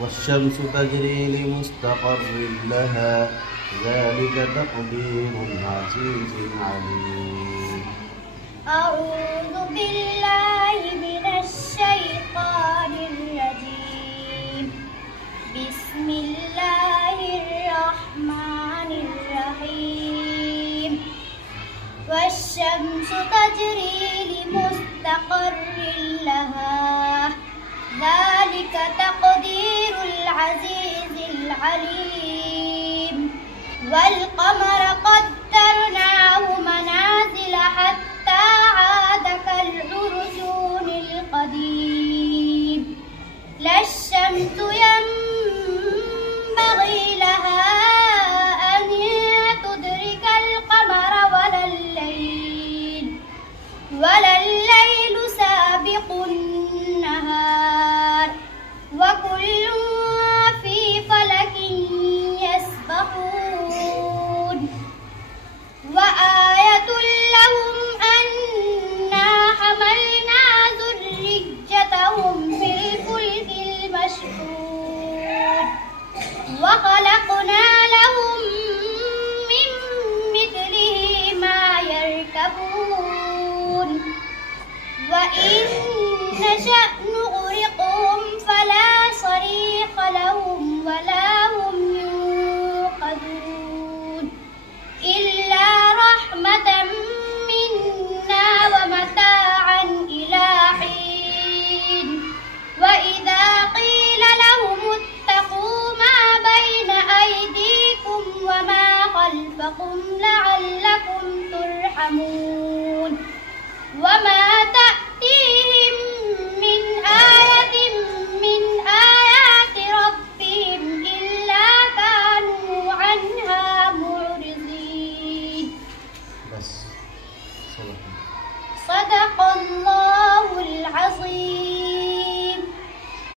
والشمس تجري لمستقر لها ذلك تقدير العزيز العليم. أعوذ بالله من الشيطان الرجيم. بسم الله الرحمن الرحيم. والشمس تجري لمستقر لها ذلك تقدير العزيز العليم. والقمر قدرناه منازل حتى عاد كالعرجون القديم. لا الشمس ينبغي لها أن تدرك القمر ولا الليل سابق النهار وكل في فلك يسبحون. وآية لهم أنا حملنا ذريتهم في الفلك المشحون وخلقنا لهم من مثله ما يركبون وإن نشأ